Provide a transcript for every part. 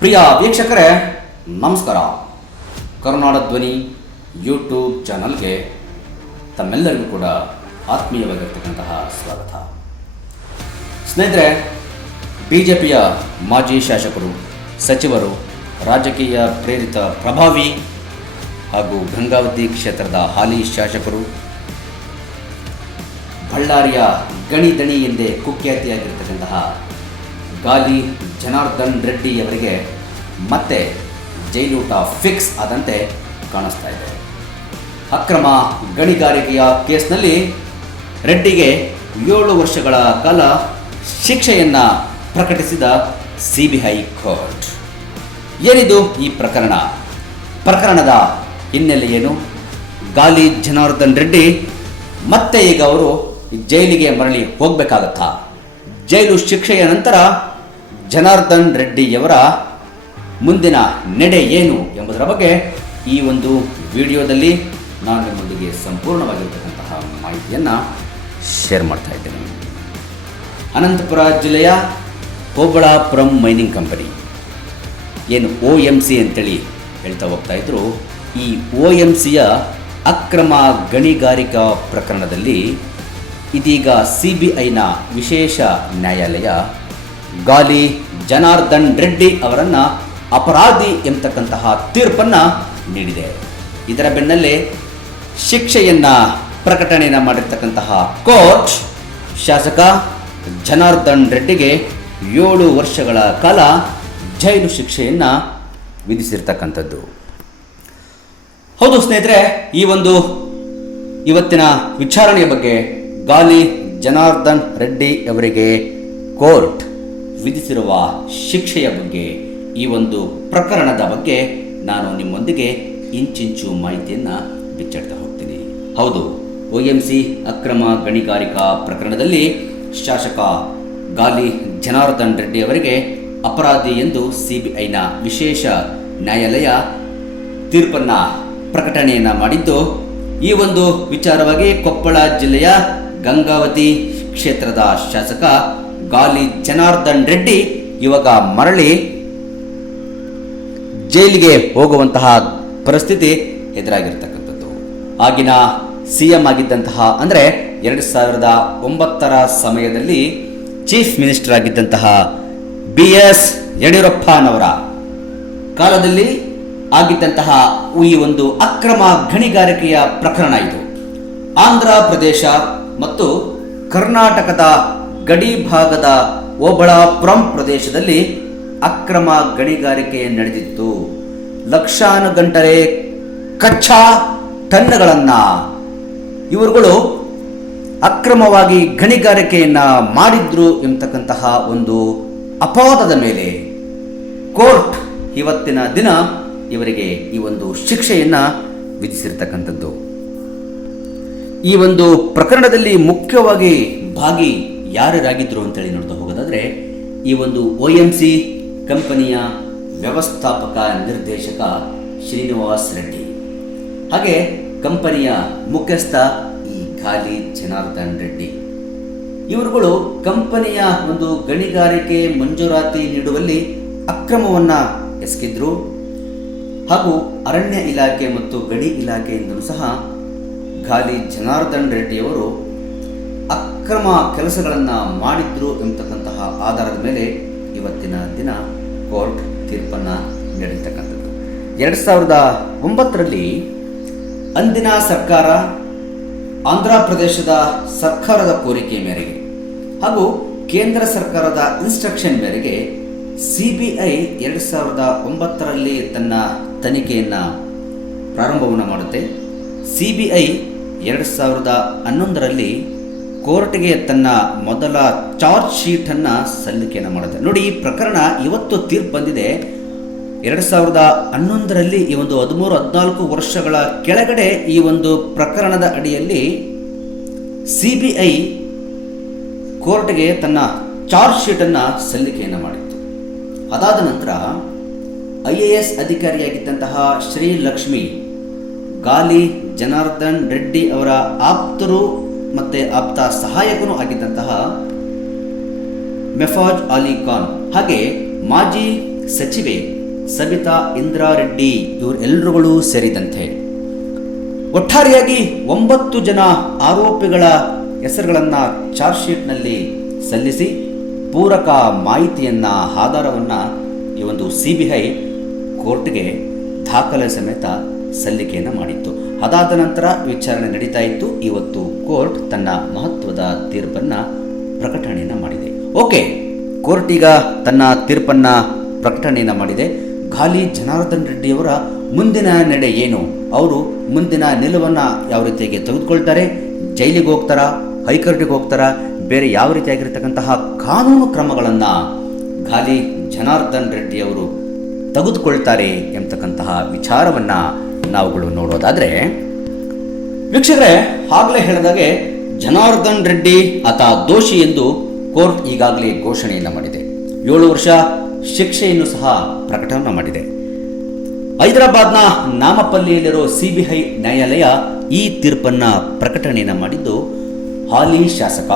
ಪ್ರಿಯ ವೀಕ್ಷಕರೇ, ನಮಸ್ಕಾರ. ಕರುನಾಡ ಧ್ವನಿ ಯೂಟ್ಯೂಬ್ ಚಾನಲ್ಗೆ ತಮ್ಮೆಲ್ಲರಿಗೂ ಕೂಡ ಆತ್ಮೀಯವಾಗಿರ್ತಕ್ಕಂತಹ ಸ್ವಾಗತ. ಸ್ನೇಹಿತರೆ ಬಿ ಜೆ ಪಿಯ ಮಾಜಿ ಶಾಸಕರು, ಸಚಿವರು, ರಾಜಕೀಯ ಪ್ರೇರಿತ ಪ್ರಭಾವಿ ಹಾಗೂ ಗಂಗಾವತಿ ಕ್ಷೇತ್ರದ ಹಾಲಿ ಶಾಸಕರು, ಬಳ್ಳಾರಿಯ ಗಣಿ ದಣಿ ಎಂದೇ ಕುಖ್ಯಾತಿಯಾಗಿರ್ತಕ್ಕಂತಹ ಗಾಲಿ ಜನಾರ್ದನ್ ರೆಡ್ಡಿ ಅವರಿಗೆ ಮತ್ತೆ ಜೈಲೂಟ ಫಿಕ್ಸ್ ಆದಂತೆ ಕಾಣಿಸ್ತಾ ಇದೆ. ಅಕ್ರಮ ಗಣಿಗಾರಿಕೆಯ ಕೇಸ್ನಲ್ಲಿ ರೆಡ್ಡಿಗೆ ಏಳು ವರ್ಷಗಳ ಕಾಲ ಶಿಕ್ಷೆಯನ್ನು ಪ್ರಕಟಿಸಿದ ಸಿ ಬಿ ಐ ಕೋರ್ಟ್. ಏನಿದು ಈ ಪ್ರಕರಣ? ಪ್ರಕರಣದ ಹಿನ್ನೆಲೆ ಏನು? ಗಾಲಿ ಜನಾರ್ದನ್ ರೆಡ್ಡಿ ಮತ್ತೆ ಈಗ ಅವರು ಜೈಲಿಗೆ ಮರಳಿ ಹೋಗಬೇಕಾಗತ್ತಾ? ಜೈಲು ಶಿಕ್ಷೆಯ ನಂತರ ಜನಾರ್ದನ್ ರೆಡ್ಡಿಯವರ ಮುಂದಿನ ನಡೆ ಏನು ಎಂಬುದರ ಬಗ್ಗೆ ಈ ಒಂದು ವಿಡಿಯೋದಲ್ಲಿ ನಾನು ನಿಮ್ಮೊಂದಿಗೆ ಸಂಪೂರ್ಣವಾಗಿರ್ತಕ್ಕಂತಹ ಮಾಹಿತಿಯನ್ನು ಶೇರ್ ಮಾಡ್ತಾ ಇದ್ದೇನೆ. ಅನಂತಪುರ ಜಿಲ್ಲೆಯ ಹೋಬಳಾಪುರಂ ಮೈನಿಂಗ್ ಕಂಪನಿ. ಏನು ಒ ಎಂ ಸಿ ಅಂತೇಳಿ ಹೇಳ್ತಾ ಹೋಗ್ತಾ ಇದ್ದರು ಈ ಒ ಎಂ ಸಿಯ ಅಕ್ರಮ ಗಣಿಗಾರಿಕಾ ಪ್ರಕರಣದಲ್ಲಿ ಇದೀಗ ಸಿ ಬಿ ಐನ ವಿಶೇಷ ನ್ಯಾಯಾಲಯ ಗಾಲಿ ಜನಾರ್ದನ್ ರೆಡ್ಡಿ ಅವರನ್ನು ಅಪರಾಧಿ ಎಂತಕ್ಕಂತಹ ತೀರ್ಪನ್ನು ನೀಡಿದೆ. ಇದರ ಬೆನ್ನಲ್ಲೇ ಶಿಕ್ಷೆಯನ್ನು ಪ್ರಕಟಣೆಯನ್ನು ಮಾಡಿರ್ತಕ್ಕಂತಹ ಕೋರ್ಟ್ ಶಾಸಕ ಜನಾರ್ದನ್ ರೆಡ್ಡಿಗೆ ಏಳು ವರ್ಷಗಳ ಕಾಲ ಜೈಲು ಶಿಕ್ಷೆಯನ್ನು ವಿಧಿಸಿರ್ತಕ್ಕಂಥದ್ದು. ಹೌದು ಸ್ನೇಹಿತರೆ, ಈ ಒಂದು ಇವತ್ತಿನ ವಿಚಾರಣೆಯ ಬಗ್ಗೆ ಗಾಲಿ ಜನಾರ್ದನ್ ರೆಡ್ಡಿ ಅವರಿಗೆ ಕೋರ್ಟ್ ವಿಧಿಸಿರುವ ಶಿಕ್ಷೆಯ ಬಗ್ಗೆ, ಈ ಒಂದು ಪ್ರಕರಣದ ಬಗ್ಗೆ ನಾನು ನಿಮ್ಮೊಂದಿಗೆ ಇಂಚಿಂಚು ಮಾಹಿತಿಯನ್ನು ಬಿಚ್ಚಿಡ್ತಾ ಹೋಗ್ತೀನಿ. ಹೌದು, ಒ ಎಂ ಸಿ ಅಕ್ರಮ ಗಣಿಗಾರಿಕಾ ಪ್ರಕರಣದಲ್ಲಿ ಶಾಸಕ ಗಾಲಿ ಜನಾರ್ದನ್ ರೆಡ್ಡಿ ಅವರಿಗೆ ಅಪರಾಧಿ ಎಂದು ಸಿಬಿಐನ ವಿಶೇಷ ನ್ಯಾಯಾಲಯ ತೀರ್ಪನ್ನು ಪ್ರಕಟಣೆಯನ್ನು ಮಾಡಿದ್ದು, ಈ ಒಂದು ವಿಚಾರವಾಗಿ ಕೊಪ್ಪಳ ಜಿಲ್ಲೆಯ ಗಂಗಾವತಿ ಕ್ಷೇತ್ರದ ಶಾಸಕ ಗಾಲಿ ಜನಾರ್ದನ್ ರೆಡ್ಡಿ ಇವಾಗ ಮರಳಿ ಜೈಲಿಗೆ ಹೋಗುವಂತಹ ಪರಿಸ್ಥಿತಿ ಎದುರಾಗಿರ್ತಕ್ಕಂಥದ್ದು. ಆಗಿನ ಸಿ ಎಂ ಆಗಿದ್ದಂತಹ, ಅಂದರೆ ಎರಡು ಸಾವಿರದ ಒಂಬತ್ತರ ಸಮಯದಲ್ಲಿ ಚೀಫ್ ಮಿನಿಸ್ಟರ್ ಆಗಿದ್ದಂತಹ ಬಿ ಎಸ್ ಯಡಿಯೂರಪ್ಪನವರ ಕಾಲದಲ್ಲಿ ಆಗಿದ್ದಂತಹ ಈ ಒಂದು ಅಕ್ರಮ ಗಣಿಗಾರಿಕೆಯ ಪ್ರಕರಣ ಇದು. ಆಂಧ್ರ ಪ್ರದೇಶ ಮತ್ತು ಕರ್ನಾಟಕದ ಗಡಿ ಭಾಗದ ಓಬಳಾಪುರಂ ಪ್ರದೇಶದಲ್ಲಿ ಅಕ್ರಮ ಗಣಿಗಾರಿಕೆ ನಡೆದಿತ್ತು. ಲಕ್ಷಾನುಗಂಟಲೆ ಕಚ್ಚಾ ತನ್ನಗಳನ್ನು ಇವರುಗಳು ಅಕ್ರಮವಾಗಿ ಗಣಿಗಾರಿಕೆಯನ್ನು ಮಾಡಿದ್ರು ಎಂಬತಕ್ಕಂತಹ ಒಂದು ಅಪವಾದದ ಮೇಲೆ ಕೋರ್ಟ್ ಇವತ್ತಿನ ದಿನ ಇವರಿಗೆ ಈ ಒಂದು ಶಿಕ್ಷೆಯನ್ನ ವಿಧಿಸಿರ್ತಕ್ಕಂಥದ್ದು. ಈ ಒಂದು ಪ್ರಕರಣದಲ್ಲಿ ಮುಖ್ಯವಾಗಿ ಭಾಗಿ ಯಾರ್ಯಾರಾಗಿದ್ರು ಅಂತೇಳಿ ನೋಡ್ತಾ ಹೋಗೋದಾದ್ರೆ, ಈ ಒಂದು ಒ ಎಂ ಸಿ ಕಂಪನಿಯ ವ್ಯವಸ್ಥಾಪಕ ನಿರ್ದೇಶಕ ಶ್ರೀನಿವಾಸ್ ರೆಡ್ಡಿ. ಹಾಗೆ ಕಂಪನಿಯ ಮುಖ್ಯಸ್ಥ ಈ ಖಾಲಿ ಜನಾರ್ದನ್ ರೆಡ್ಡಿ. ಇವರುಗಳು ಕಂಪನಿಯ ಒಂದು ಗಣಿಗಾರಿಕೆ ಮಂಜೂರಾತಿ ನೀಡುವಲ್ಲಿ ಅಕ್ರಮವನ್ನ ಎಸಗಿದ್ರು. ಹಾಗೂ ಅರಣ್ಯ ಇಲಾಖೆ ಮತ್ತು ಗಣಿ ಇಲಾಖೆಯಿಂದಲೂ ಸಹ ಖಾಲಿ ಜನಾರ್ದನ್ ರೆಡ್ಡಿಯವರು ಅಕ್ರಮ ಕೆಲಸಗಳನ್ನು ಮಾಡಿದ್ರು ಎಂಬತಕ್ಕಂತಹ ಆಧಾರದ ಮೇಲೆ ಇವತ್ತಿನ ದಿನ ಕೋರ್ಟ್ ತೀರ್ಪನ್ನು ನೀಡಿರ್ತಕ್ಕಂಥದ್ದು ಎರಡು ಸಾವಿರದ ಒಂಬತ್ತರಲ್ಲಿ ಅಂದಿನ ಸರ್ಕಾರ ಆಂಧ್ರ ಪ್ರದೇಶದ ಸರ್ಕಾರದ ಕೋರಿಕೆ ಮೇರೆಗೆ ಹಾಗೂ ಕೇಂದ್ರ ಸರ್ಕಾರದ ಇನ್ಸ್ಟ್ರಕ್ಷನ್ ಮೇರೆಗೆ ಸಿ ಬಿ ಐ ಎರಡು ಸಾವಿರದ ಒಂಬತ್ತರಲ್ಲಿ ತನ್ನ ತನಿಖೆಯನ್ನು ಪ್ರಾರಂಭವನ್ನು ಮಾಡುತ್ತೆ. ಸಿ ಬಿ ಐ ಎರಡು ಸಾವಿರದ ಹನ್ನೊಂದರಲ್ಲಿ ಕೋರ್ಟ್ಗೆ ತನ್ನ ಮೊದಲ ಚಾರ್ಜ್ ಶೀಟನ್ನು ಸಲ್ಲಿಕೆಯನ್ನು ಮಾಡುತ್ತೆ ನೋಡಿ, ಈ ಪ್ರಕರಣ ಇವತ್ತು ತೀರ್ಪು ಬಂದಿದೆ. ಎರಡು ಸಾವಿರದ ಹನ್ನೊಂದರಲ್ಲಿ ಈ ಒಂದು ಹದಿಮೂರು, ಹದಿನಾಲ್ಕು ವರ್ಷಗಳ ಕೆಳಗಡೆ ಈ ಒಂದು ಪ್ರಕರಣದ ಅಡಿಯಲ್ಲಿ ಸಿ ಬಿ ಐ ಕೋರ್ಟ್ಗೆ ತನ್ನ ಚಾರ್ಜ್ ಶೀಟನ್ನು ಸಲ್ಲಿಕೆಯನ್ನು ಮಾಡಿತ್ತು. ಅದಾದ ನಂತರ ಐ ಎ ಎಸ್ ಅಧಿಕಾರಿಯಾಗಿದ್ದಂತಹ ಶ್ರೀಲಕ್ಷ್ಮಿ ಗಾಲಿ ಜನಾರ್ದನ್ ರೆಡ್ಡಿ ಅವರ ಆಪ್ತರು ಮತ್ತು ಆಪ್ತ ಸಹಾಯಕನೂ ಆಗಿದ್ದಂತಹ ಮೆಫಾಜ್ ಅಲಿ ಖಾನ್. ಹಾಗೆ ಮಾಜಿ ಸಚಿವೆ ಸಬಿತಾ ಇಂದ್ರಾರೆಡ್ಡಿ ಇವರೆಲ್ಲರುಗಳು ಸೇರಿದಂತೆ. ಒಟ್ಟಾರೆಯಾಗಿ ಒಂಬತ್ತು ಜನ ಆರೋಪಿಗಳ ಹೆಸರುಗಳನ್ನು ಚಾರ್ಜ್ ಶೀಟ್ನಲ್ಲಿ ಸಲ್ಲಿಸಿ ಪೂರಕ ಮಾಹಿತಿಯನ್ನ, ಆಧಾರವನ್ನು ಈ ಒಂದು ಸಿ ಬಿ ಐ ಕೋರ್ಟ್ಗೆ ದಾಖಲೆ ಸಮೇತ ಸಲ್ಲಿಕೆಯನ್ನು ಮಾಡಿತ್ತು. ಅದಾದ ನಂತರ ವಿಚಾರಣೆ ನಡೀತಾ ಇತ್ತು. ಇವತ್ತು ಕೋರ್ಟ್ ತನ್ನ ಮಹತ್ವದ ತೀರ್ಪನ್ನು ಪ್ರಕಟಣೆಯನ್ನು ಮಾಡಿದೆ. ಓಕೆ, ಕೋರ್ಟ್ ಈಗ ತನ್ನ ತೀರ್ಪನ್ನು ಪ್ರಕಟಣೆಯನ್ನು ಮಾಡಿದೆ. ಗಾಲಿ ಜನಾರ್ದನ್ ರೆಡ್ಡಿಯವರ ಮುಂದಿನ ನಡೆ ಏನು? ಅವರು ಮುಂದಿನ ನಿಲುವನ್ನು ಯಾವ ರೀತಿಯಾಗಿ ತೆಗೆದುಕೊಳ್ತಾರೆ? ಜೈಲಿಗೆ ಹೋಗ್ತಾರಾ? ಹೈಕೋರ್ಟಿಗೆ ಹೋಗ್ತಾರಾ? ಬೇರೆ ಯಾವ ರೀತಿಯಾಗಿರ್ತಕ್ಕಂತಹ ಕಾನೂನು ಕ್ರಮಗಳನ್ನು ಗಾಲಿ ಜನಾರ್ದನ್ ರೆಡ್ಡಿ ಅವರು ತೆಗೆದುಕೊಳ್ತಾರೆ ಎಂಬತಕ್ಕಂತಹ ವಿಚಾರವನ್ನು ನಾವುಗಳು ನೋಡೋದಾದರೆ, ವೀಕ್ಷಕರೇ, ಆಗಲೇ ಹೇಳಿದಾಗೆ ಜನಾರ್ದನ್ ರೆಡ್ಡಿ ಆತ ದೋಷಿ ಎಂದು ಕೋರ್ಟ್ ಈಗಾಗಲೇ ಘೋಷಣೆಯನ್ನು ಮಾಡಿದೆ. ಏಳು ವರ್ಷ ಶಿಕ್ಷೆಯನ್ನು ಸಹ ಪ್ರಕಟಣೆ ಮಾಡಿದೆ. ಹೈದರಾಬಾದ್ನ ನಾಮಪಲ್ಲಿಯಲ್ಲಿರೋ ಸಿಬಿಐ ನ್ಯಾಯಾಲಯ ಈ ತೀರ್ಪನ್ನ ಪ್ರಕಟಣೆಯನ್ನು ಮಾಡಿದ್ದು, ಹಾಲಿ ಶಾಸಕ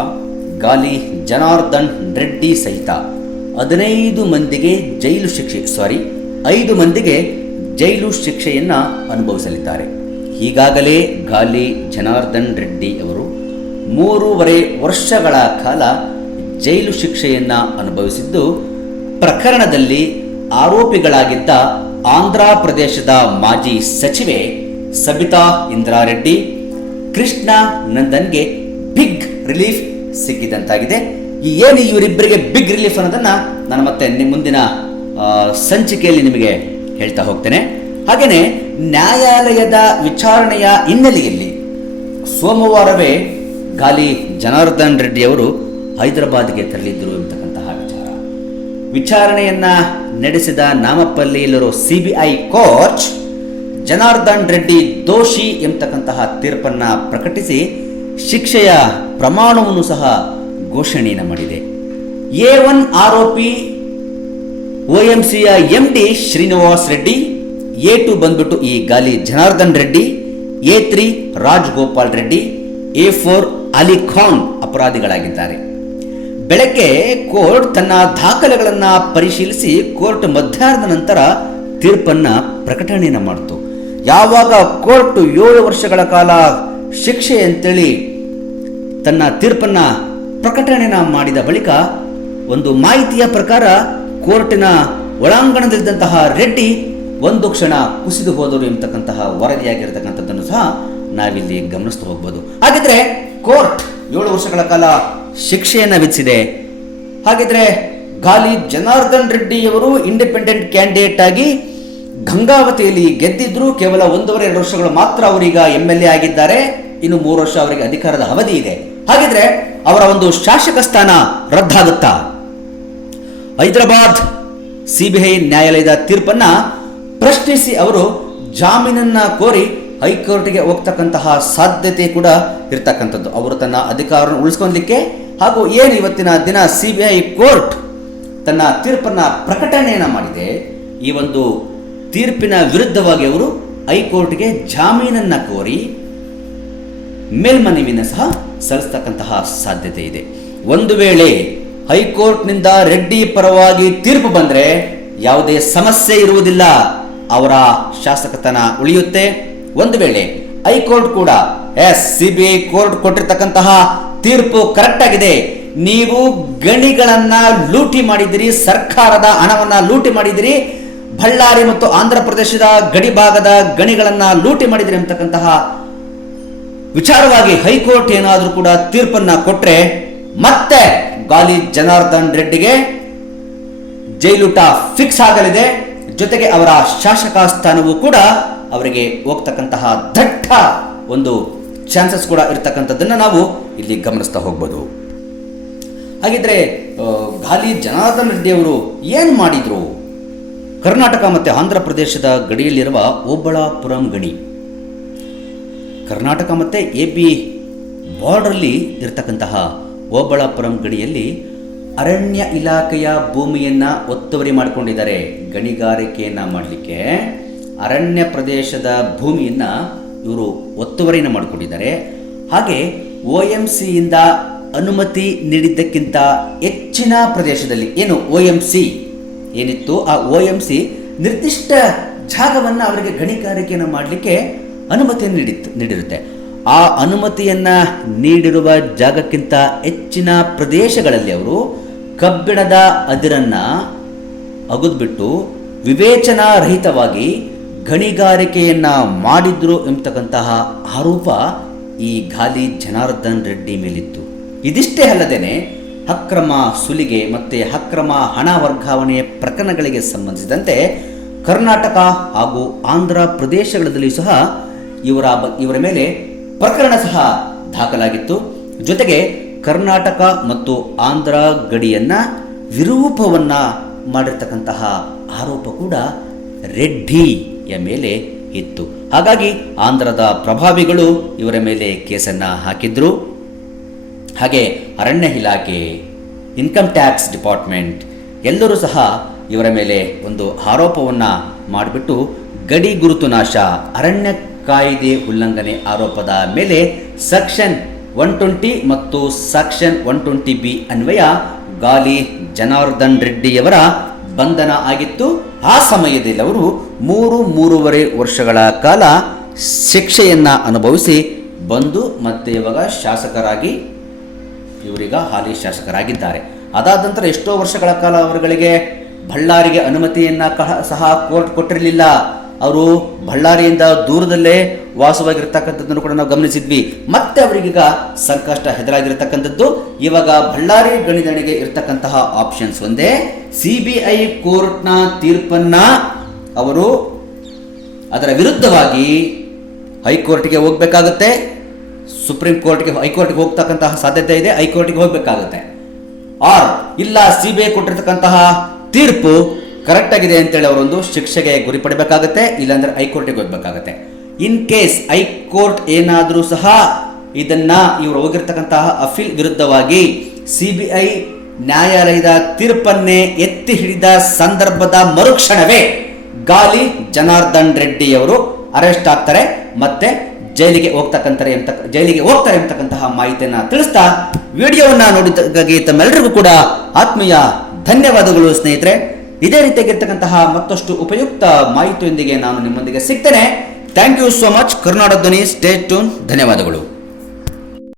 ಗಾಲಿ ಜನಾರ್ದನ್ ರೆಡ್ಡಿ ಸಹಿತ ಹದಿನೈದು ಮಂದಿಗೆ ಜೈಲು ಶಿಕ್ಷೆ ಸಾರಿ ಐದು ಮಂದಿಗೆ ಜೈಲು ಶಿಕ್ಷೆಯನ್ನು ಅನುಭವಿಸಲಿದ್ದಾರೆ. ಈಗಾಗಲೇ ಗಾಲಿ ಜನಾರ್ದನ್ ರೆಡ್ಡಿ ಅವರು ಮೂರುವರೆ ವರ್ಷಗಳ ಕಾಲ ಜೈಲು ಶಿಕ್ಷೆಯನ್ನು ಅನುಭವಿಸಿದ್ದು, ಪ್ರಕರಣದಲ್ಲಿ ಆರೋಪಿಗಳಾಗಿದ್ದ ಆಂಧ್ರ ಪ್ರದೇಶದ ಮಾಜಿ ಸಚಿವೆ ಸಬಿತಾ ಇಂದ್ರಾರೆಡ್ಡಿ ಕೃಷ್ಣ ನಂದನ್ಗೆ ಬಿಗ್ ರಿಲೀಫ್ ಸಿಕ್ಕಿದಂತಾಗಿದೆ. ಈ ಏನು ಇವರಿಬ್ಬರಿಗೆ ಬಿಗ್ ರಿಲೀಫ್ ಅನ್ನೋದನ್ನ ನಾನು ಮತ್ತೆ ನಿಮ್ಮ ಮುಂದಿನ ಸಂಚಿಕೆಯಲ್ಲಿ ನಿಮಗೆ ಹೇಳ್ತಾ ಹೋಗ್ತೇನೆ. ಹಾಗೆಯೇ ನ್ಯಾಯಾಲಯದ ವಿಚಾರಣೆಯ ಹಿನ್ನೆಲೆಯಲ್ಲಿ ಸೋಮವಾರವೇ ಗಾಲಿ ಜನಾರ್ದನ್ ರೆಡ್ಡಿ ಅವರು ಹೈದರಾಬಾದ್ಗೆ ತೆರಳಿದ್ದರು ಎಂಬತಕ್ಕಂತಹ ವಿಚಾರ. ವಿಚಾರಣೆಯನ್ನ ನಡೆಸಿದ ನಾಮಪಲ್ಲಿಯಲ್ಲಿರೋ ಐ ಕೋರ್ಟ್ ಜನಾರ್ದನ್ ರೆಡ್ಡಿ ದೋಷಿ ಎಂಬತಕ್ಕಂತಹ ತೀರ್ಪನ್ನ ಪ್ರಕಟಿಸಿ ಶಿಕ್ಷೆಯ ಪ್ರಮಾಣವನ್ನು ಸಹ ಘೋಷಣೆಯನ್ನು ಮಾಡಿದೆ. ಎ ಒನ್ ಆರೋಪಿ O M D Srinivas Reddy, A two ಬಂದ್ಬಿಟ್ಟು ಈ Gali Janardhan Reddy, A three Raj Gopal Reddy, A four Ali Khan ಅಪರಾಧಿಗಳಾಗಿದ್ದಾರೆ. ಬೆಳಗ್ಗೆ ಕೋರ್ಟ್ ತನ್ನ ದಾಖಲೆಗಳನ್ನು ಪರಿಶೀಲಿಸಿ ಕೋರ್ಟ್ ಮಧ್ಯಾಹ್ನದ ನಂತರ ತೀರ್ಪನ್ನ ಪ್ರಕಟಣೆಯನ್ನು ಮಾಡಿತು. ಯಾವಾಗ ಕೋರ್ಟ್ ಏಳು ವರ್ಷಗಳ ಕಾಲ ಶಿಕ್ಷೆ ಅಂತೇಳಿ ತನ್ನ ತೀರ್ಪನ್ನ ಪ್ರಕಟಣೆನ ಮಾಡಿದ ಬಳಿಕ ಒಂದು ಮಾಹಿತಿಯ ಪ್ರಕಾರ ಕೋರ್ಟಿನ ಒಳಾಂಗಣದಲ್ಲಿದ್ದಂತಹ ರೆಡ್ಡಿ ಒಂದು ಕ್ಷಣ ಕುಸಿದು ಹೋದರು ಎಂಬತಕ್ಕಂತಹ ವರದಿಯಾಗಿರ್ತಕ್ಕಂಥದ್ದನ್ನು ಸಹ ನಾವಿಲ್ಲಿ ಗಮನಿಸ್ತಾ ಹೋಗ್ಬೋದು. ಹಾಗಿದ್ರೆ ಕೋರ್ಟ್ ಏಳು ವರ್ಷಗಳ ಕಾಲ ಶಿಕ್ಷೆಯನ್ನು ವಿಧಿಸಿದೆ. ಹಾಗಿದ್ರೆ ಗಾಲಿ ಜನಾರ್ದನ್ ರೆಡ್ಡಿಯವರು ಇಂಡಿಪೆಂಡೆಂಟ್ ಕ್ಯಾಂಡಿಡೇಟ್ ಆಗಿ ಗಂಗಾವತಿಯಲ್ಲಿ ಗೆದ್ದಿದ್ರು ಕೇವಲ ಒಂದೂವರೆ, ಎರಡು ವರ್ಷಗಳು ಮಾತ್ರ ಅವರೀಗ ಎಂ ಎಲ್ ಎ ಆಗಿದ್ದಾರೆ. ಇನ್ನು ಮೂರು ವರ್ಷ ಅವರಿಗೆ ಅಧಿಕಾರದ ಅವಧಿ ಇದೆ. ಹಾಗಿದ್ರೆ ಅವರ ಒಂದು ಶಾಸಕ ಸ್ಥಾನ ರದ್ದಾಗುತ್ತಾ? ಹೈದರಾಬಾದ್ ಸಿಬಿಐ ನ್ಯಾಯಾಲಯದ ತೀರ್ಪನ್ನ ಪ್ರಶ್ನಿಸಿ ಅವರು ಜಾಮೀನನ್ನ ಕೋರಿ ಹೈಕೋರ್ಟ್ಗೆ ಹೋಗ್ತಕ್ಕಂತಹ ಸಾಧ್ಯತೆ ಕೂಡ ಇರ್ತಕ್ಕಂಥದ್ದು. ಅವರು ತನ್ನ ಅಧಿಕಾರವನ್ನು ಉಳಿಸ್ಕೊಳ್ಲಿಕ್ಕೆ ಹಾಗೂ ಏನು ಇವತ್ತಿನ ದಿನ ಸಿಬಿಐ ಕೋರ್ಟ್ ತನ್ನ ತೀರ್ಪನ್ನ ಪ್ರಕಟಣೆಯನ್ನ ಮಾಡಿದೆ, ಈ ಒಂದು ತೀರ್ಪಿನ ವಿರುದ್ಧವಾಗಿ ಅವರು ಹೈಕೋರ್ಟ್ಗೆ ಜಾಮೀನನ್ನ ಕೋರಿ ಮೇಲ್ಮನವಿಯನ್ನು ಸಹ ಸಲ್ಲಿಸ್ತಕ್ಕಂತಹ ಸಾಧ್ಯತೆ ಇದೆ. ಒಂದು ವೇಳೆ ಹೈಕೋರ್ಟ್ನಿಂದ ರೆಡ್ಡಿ ಪರವಾಗಿ ತೀರ್ಪು ಬಂದರೆ ಯಾವುದೇ ಸಮಸ್ಯೆ ಇರುವುದಿಲ್ಲ. ಅವರ ಶಾಸಕತನ ಉಳಿಯುತ್ತೆ. ಒಂದು ವೇಳೆ ಹೈಕೋರ್ಟ್ ಕೂಡ ಎಸ್ ಸಿಬಿಐ ಕೋರ್ಟ್ ಕೊಟ್ಟಿರ್ತಕ್ಕಂತಹ ತೀರ್ಪು ಕರೆಕ್ಟ್ ಆಗಿದೆ. ನೀವು ಗಣಿಗಳನ್ನ ಲೂಟಿ ಮಾಡಿದಿರಿ ಸರ್ಕಾರದ ಹಣವನ್ನ ಲೂಟಿ ಮಾಡಿದಿರಿ ಬಳ್ಳಾರಿ ಮತ್ತು ಆಂಧ್ರ ಪ್ರದೇಶದ ಗಡಿ ಭಾಗದ ಗಣಿಗಳನ್ನ ಲೂಟಿ ಮಾಡಿದಿರಿ ಅಂತಕ್ಕಂತಹ ವಿಚಾರವಾಗಿ ಹೈಕೋರ್ಟ್ ಏನಾದರೂ ಕೂಡ ತೀರ್ಪನ್ನ ಕೊಟ್ರೆ ಮತ್ತೆ ಗಾಲಿ ಜನಾರ್ದನ್ ರೆಡ್ಡಿಗೆ ಜೈಲೂಟ ಫಿಕ್ಸ್ ಆಗಲಿದೆ. ಜೊತೆಗೆ ಅವರ ಶಾಸಕ ಸ್ಥಾನವೂ ಕೂಡ ಅವರಿಗೆ ಹೋಗ್ತಕ್ಕಂತಹ ದಟ್ಟ ಒಂದು ಚಾನ್ಸಸ್ ಕೂಡ ಇರ್ತಕ್ಕಂಥದ್ದನ್ನು ನಾವು ಇಲ್ಲಿ ಗಮನಿಸ್ತಾ ಹೋಗ್ಬೋದು. ಹಾಗಿದ್ರೆ ಗಾಲಿ ಜನಾರ್ದನ್ ರೆಡ್ಡಿ ಅವರು ಏನು ಮಾಡಿದ್ರು? ಕರ್ನಾಟಕ ಮತ್ತು ಆಂಧ್ರ ಪ್ರದೇಶದ ಗಡಿಯಲ್ಲಿರುವ ಓಬಳಾಪುರಂ ಗಡಿ ಕರ್ನಾಟಕ ಮತ್ತು ಎ ಪಿ ಬಾರ್ಡ್ರಲ್ಲಿ ಇರತಕ್ಕಂತಹ ಓಬಳಾಪುರಂ ಗಡಿಯಲ್ಲಿ ಅರಣ್ಯ ಇಲಾಖೆಯ ಭೂಮಿಯನ್ನು ಒತ್ತುವರಿ ಮಾಡಿಕೊಂಡಿದ್ದಾರೆ. ಗಣಿಗಾರಿಕೆಯನ್ನು ಮಾಡಲಿಕ್ಕೆ ಅರಣ್ಯ ಪ್ರದೇಶದ ಭೂಮಿಯನ್ನು ಇವರು ಒತ್ತುವರಿಯನ್ನು ಮಾಡಿಕೊಂಡಿದ್ದಾರೆ. ಹಾಗೆ ಓ ಎಂ ಸಿಯಿಂದ ಅನುಮತಿ ನೀಡಿದ್ದಕ್ಕಿಂತ ಹೆಚ್ಚಿನ ಪ್ರದೇಶದಲ್ಲಿ ಏನು ಓ ಎಂ ಸಿ? ಏನಿತ್ತು? ಆ ಓ ಎಂ ಸಿ ನಿರ್ದಿಷ್ಟ ಜಾಗವನ್ನು ಅವರಿಗೆ ಗಣಿಗಾರಿಕೆಯನ್ನು ಮಾಡಲಿಕ್ಕೆ ಅನುಮತಿಯನ್ನು ನೀಡಿತ್ತು ನೀಡಿರುತ್ತೆ. ಆ ಅನುಮತಿಯನ್ನ ನೀಡಿರುವ ಜಾಗಕ್ಕಿಂತ ಹೆಚ್ಚಿನ ಪ್ರದೇಶಗಳಲ್ಲಿ ಅವರು ಕಬ್ಬಿಣದ ಅದಿರನ್ನ ಅಗುದ್ಬಿಟ್ಟು ವಿವೇಚನಾರಹಿತವಾಗಿ ಗಣಿಗಾರಿಕೆಯನ್ನ ಮಾಡಿದ್ರು ಎಂಬತಕ್ಕಂತಹ ಆರೋಪ ಈ ಗಾಲಿ ಜನಾರ್ದನ್ ರೆಡ್ಡಿ ಮೇಲಿತ್ತು. ಇದಿಷ್ಟೇ ಅಲ್ಲದೇನೆ ಅಕ್ರಮ ಸುಲಿಗೆ ಮತ್ತೆ ಅಕ್ರಮ ಹಣ ವರ್ಗಾವಣೆ ಪ್ರಕರಣಗಳಿಗೆ ಸಂಬಂಧಿಸಿದಂತೆ ಕರ್ನಾಟಕ ಹಾಗೂ ಆಂಧ್ರ ಪ್ರದೇಶಗಳಲ್ಲಿ ಸಹ ಇವರ ಇವರ ಮೇಲೆ ಪ್ರಕರಣ ಸಹ ದಾಖಲಾಗಿತ್ತು. ಜೊತೆಗೆ ಕರ್ನಾಟಕ ಮತ್ತು ಆಂಧ್ರ ಗಡಿಯನ್ನ ವಿರೂಪವನ್ನ ಮಾಡಿರ್ತಕ್ಕಂತಹ ಆರೋಪ ಕೂಡ ರೆಡ್ಡಿಯ ಮೇಲೆ ಇತ್ತು. ಹಾಗಾಗಿ ಆಂಧ್ರದ ಪ್ರಭಾವಿಗಳು ಇವರ ಮೇಲೆ ಕೇಸನ್ನ ಹಾಕಿದ್ರು. ಹಾಗೆ ಅರಣ್ಯ ಇಲಾಖೆ ಇನ್ಕಮ್ ಟ್ಯಾಕ್ಸ್ ಡಿಪಾರ್ಟ್ಮೆಂಟ್ ಎಲ್ಲರೂ ಸಹ ಇವರ ಮೇಲೆ ಒಂದು ಆರೋಪವನ್ನು ಮಾಡಿಬಿಟ್ಟು ಗಡಿ ಗುರುತು ನಾಶ, ಅರಣ್ಯ ಕಾಯ್ದೆ ಉಲ್ಲಂಘನೆ ಆರೋಪದ ಮೇಲೆ ಸೆಕ್ಷನ್ ಒನ್ ಟ್ವೆಂಟಿ ಮತ್ತು ಸೆಕ್ಷನ್ ಒನ್ ಟ್ವೆಂಟಿ ಬಿ ಅನ್ವಯ ಗಾಲಿ ಜನಾರ್ದನ್ ರೆಡ್ಡಿಯವರ ಬಂಧನ ಆಗಿತ್ತು. ಆ ಸಮಯದಲ್ಲಿ ಅವರು ಮೂರು ಮೂರುವರೆ ವರ್ಷಗಳ ಕಾಲ ಶಿಕ್ಷೆಯನ್ನು ಅನುಭವಿಸಿ ಬಂದು ಮತ್ತೆ ಇವಾಗ ಶಾಸಕರಾಗಿ ಇವರೀಗ ಹಾಲಿ ಶಾಸಕರಾಗಿದ್ದಾರೆ. ಅದಾದ ನಂತರ ಎಷ್ಟೋ ವರ್ಷಗಳ ಕಾಲ ಅವರುಗಳಿಗೆ ಬಳ್ಳಾರಿಗೆ ಅನುಮತಿಯನ್ನ ಸಹ ಕೋರ್ಟ್ ಕೊಟ್ಟಿರಲಿಲ್ಲ. ಅವರು ಬಳ್ಳಾರಿಯಿಂದ ದೂರದಲ್ಲೇ ವಾಸವಾಗಿರ್ತಕ್ಕಂಥದ್ದನ್ನು ಕೂಡ ನಾವು ಗಮನಿಸಿದ್ವಿ. ಮತ್ತೆ ಅವರಿಗೀಗ ಸಂಕಷ್ಟ ಹೆದರಾಗಿರ್ತಕ್ಕಂಥದ್ದು. ಇವಾಗ ಬಳ್ಳಾರಿ ಗಣಿದಣಿಗೆ ಇರ್ತಕ್ಕಂತಹ ಆಪ್ಷನ್ಸ್ ಒಂದೇ ಸಿ ಬಿ ಐ ಕೋರ್ಟ್ನ ತೀರ್ಪನ್ನ ಅವರು ಅದರ ವಿರುದ್ಧವಾಗಿ ಹೈಕೋರ್ಟ್ಗೆ ಹೋಗಬೇಕಾಗುತ್ತೆ. ಸುಪ್ರೀಂ ಕೋರ್ಟ್ಗೆ, ಹೈಕೋರ್ಟ್ಗೆ ಹೋಗ್ತಕ್ಕಂತಹ ಸಾಧ್ಯತೆ ಇದೆ, ಹೈಕೋರ್ಟ್ಗೆ ಹೋಗಬೇಕಾಗುತ್ತೆ. ಆರ್, ಇಲ್ಲ ಸಿ ಬಿ ಐ ಕೊಟ್ಟಿರ್ತಕ್ಕಂತಹ ತೀರ್ಪು ಕರೆಕ್ಟ್ ಆಗಿದೆ ಅಂತೇಳಿ ಅವರೊಂದು ಶಿಕ್ಷೆಗೆ ಗುರಿ ಪಡಿಬೇಕಾಗುತ್ತೆ, ಇಲ್ಲಾಂದ್ರೆ ಹೈಕೋರ್ಟಿಗೆ ಹೋಗ್ಬೇಕಾಗತ್ತೆ. ಇನ್ ಕೇಸ್ ಹೈಕೋರ್ಟ್ ಏನಾದರೂ ಸಹ ಇದನ್ನ ಇವರು ಹೋಗಿರ್ತಕ್ಕಂತಹ ಅಫೀಲ್ ವಿರುದ್ಧವಾಗಿ ಸಿ ಬಿ ಐ ನ್ಯಾಯಾಲಯದ ತೀರ್ಪನ್ನೇ ಎತ್ತಿ ಹಿಡಿದ ಸಂದರ್ಭದ ಮರುಕ್ಷಣವೇ ಗಾಲಿ ಜನಾರ್ದನ್ ರೆಡ್ಡಿ ಅವರು ಅರೆಸ್ಟ್ ಆಗ್ತಾರೆ, ಮತ್ತೆ ಜೈಲಿಗೆ ಹೋಗ್ತಕ್ಕಂತಾರೆ ಎಂತ, ಜೈಲಿಗೆ ಹೋಗ್ತಾರೆ ಎಂಬತಕ್ಕಂತಹ ಮಾಹಿತಿಯನ್ನ ತಿಳಿಸ್ತಾ ವಿಡಿಯೋವನ್ನ ನೋಡಿದ್ದಕ್ಕಾಗಿ ತಮ್ಮೆಲ್ಲರಿಗೂ ಕೂಡ ಆತ್ಮೀಯ ಧನ್ಯವಾದಗಳು ಸ್ನೇಹಿತರೆ. ಇದೇ ರೀತಿಯಾಗಿರ್ತಕ್ಕಂತಹ ಮತ್ತಷ್ಟು ಉಪಯುಕ್ತ ಮಾಹಿತಿಯೊಂದಿಗೆ ನಾನು ನಿಮ್ಮೊಂದಿಗೆ ಸಿಗ್ತೇನೆ. Thank you so much Karnataka Dhwani stay tuned ಧನ್ಯವಾದಗಳು.